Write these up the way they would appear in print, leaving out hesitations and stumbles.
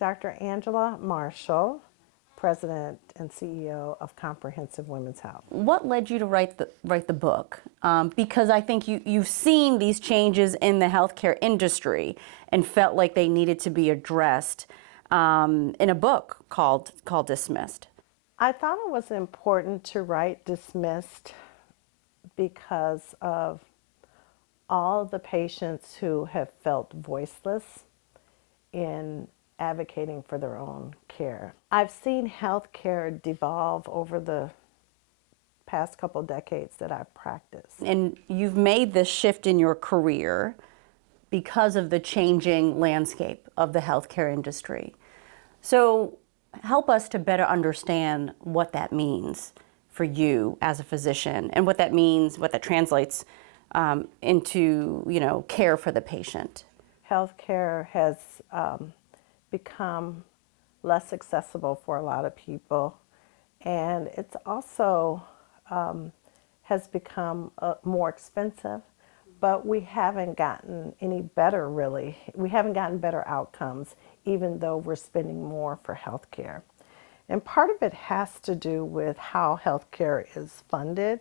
Dr. Angela Marshall, President and CEO of Comprehensive Women's Health. What led you to write the book? Because I think you've seen these changes in the healthcare industry and felt like they needed to be addressed in a book called Dismissed. I thought it was important to write Dismissed because of all the patients who have felt voiceless in advocating for their own care. I've seen healthcare devolve over the past couple decades that I've practiced. And you've made this shift in your career because of the changing landscape of the healthcare industry. So help us to better understand what that means for you as a physician and what that means, what that translates into, care for the patient. Healthcare has become less accessible for a lot of people, and it's also has become more expensive, but we haven't gotten any better, really. We haven't gotten better outcomes, even though we're spending more for healthcare. And part of it has to do with how healthcare is funded.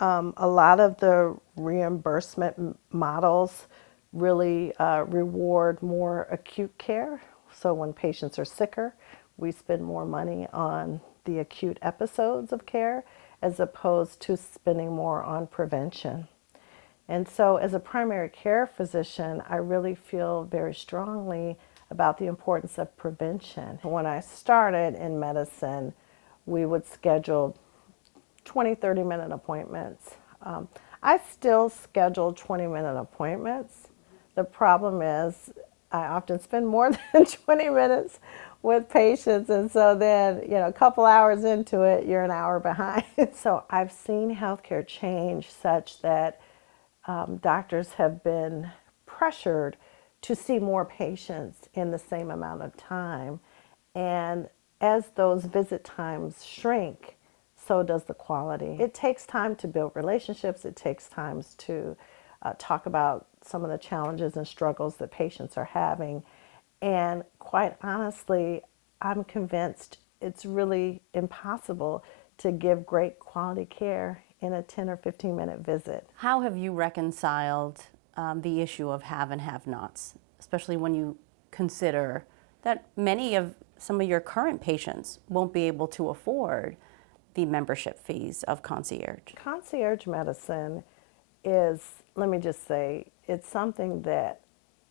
A lot of the reimbursement models really reward more acute care. So when patients are sicker, we spend more money on the acute episodes of care as opposed to spending more on prevention. And so as a primary care physician, I really feel very strongly about the importance of prevention. When I started in medicine, we would schedule 20, 30-minute appointments. I still schedule 20-minute appointments. The problem is I often spend more than 20 minutes with patients, and so then, a couple hours into it, you're an hour behind. So I've seen healthcare change such that doctors have been pressured to see more patients in the same amount of time. And as those visit times shrink, so does the quality. It takes time to build relationships. It takes time to talk about some of the challenges and struggles that patients are having. And quite honestly, I'm convinced it's really impossible to give great quality care in a 10 or 15-minute visit. How have you reconciled the issue of have and have-nots, especially when you consider that some of your current patients won't be able to afford the membership fees of concierge? Concierge medicine is, let me just say, it's something that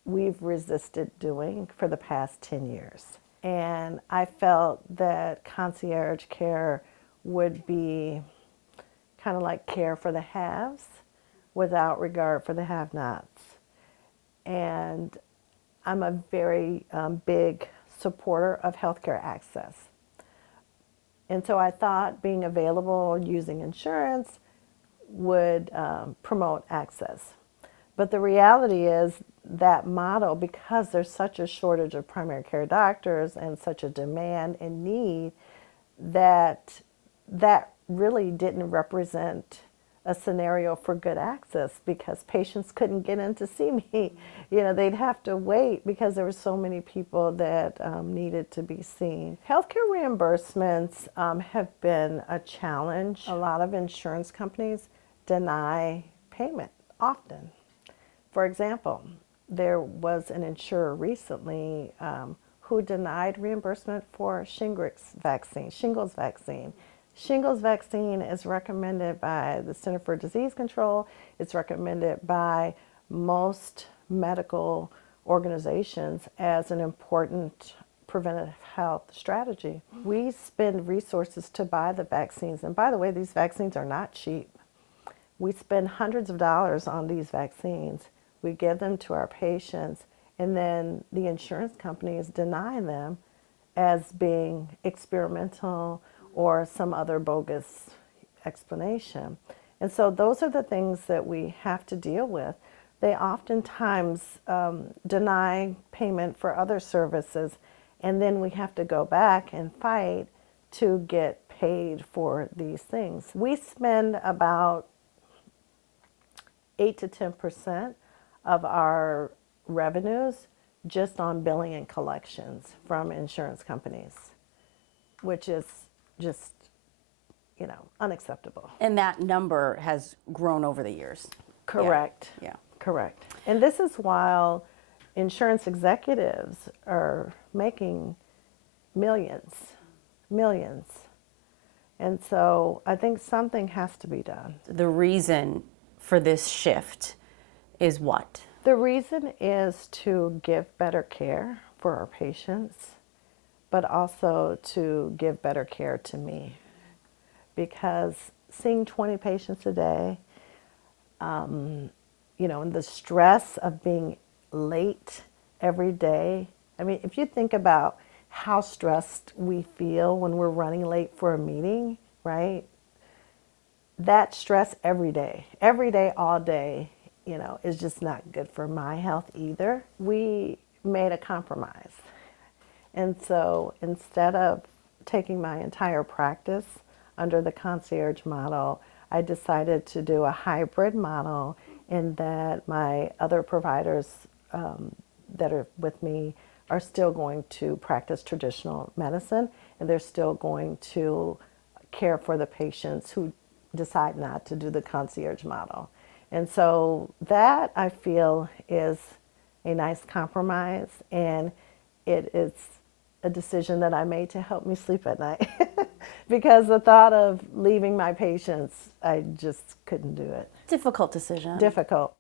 we've resisted doing for the past 10 years. And I felt that concierge care would be kind of like care for the haves without regard for the have-nots. And I'm a very big supporter of healthcare access. And so I thought being available using insurance would promote access. But the reality is that model, because there's such a shortage of primary care doctors and such a demand and need, that really didn't represent a scenario for good access, because patients couldn't get in to see me. They'd have to wait because there were so many people that needed to be seen. Healthcare reimbursements have been a challenge. A lot of insurance companies deny payment often. For example, there was an insurer recently who denied reimbursement for shingles vaccine. Shingles vaccine is recommended by the Center for Disease Control. It's recommended by most medical organizations as an important preventive health strategy. We spend resources to buy the vaccines. And by the way, these vaccines are not cheap. We spend hundreds of dollars on these vaccines. We give them to our patients, and then the insurance companies deny them as being experimental or some other bogus explanation. And so those are the things that we have to deal with. They oftentimes deny payment for other services, and then we have to go back and fight to get paid for these things. We spend about 8 to 10% of our revenues just on billing and collections from insurance companies, which is just, unacceptable. And that number has grown over the years. Correct. Yeah. Correct. And this is while insurance executives are making millions, millions. And so I think something has to be done. The reason for this shift is what? The reason is to give better care for our patients, but also to give better care to me. Because seeing 20 patients a day, and the stress of being late every day. I mean, if you think about how stressed we feel when we're running late for a meeting, right? That stress every day, all day, is just not good for my health either. We made a compromise. And so instead of taking my entire practice under the concierge model, I decided to do a hybrid model in that my other providers that are with me are still going to practice traditional medicine, and they're still going to care for the patients who decide not to do the concierge model. And so that, I feel, is a nice compromise, and it is a decision that I made to help me sleep at night. Because the thought of leaving my patients, I just couldn't do it. Difficult decision. Difficult.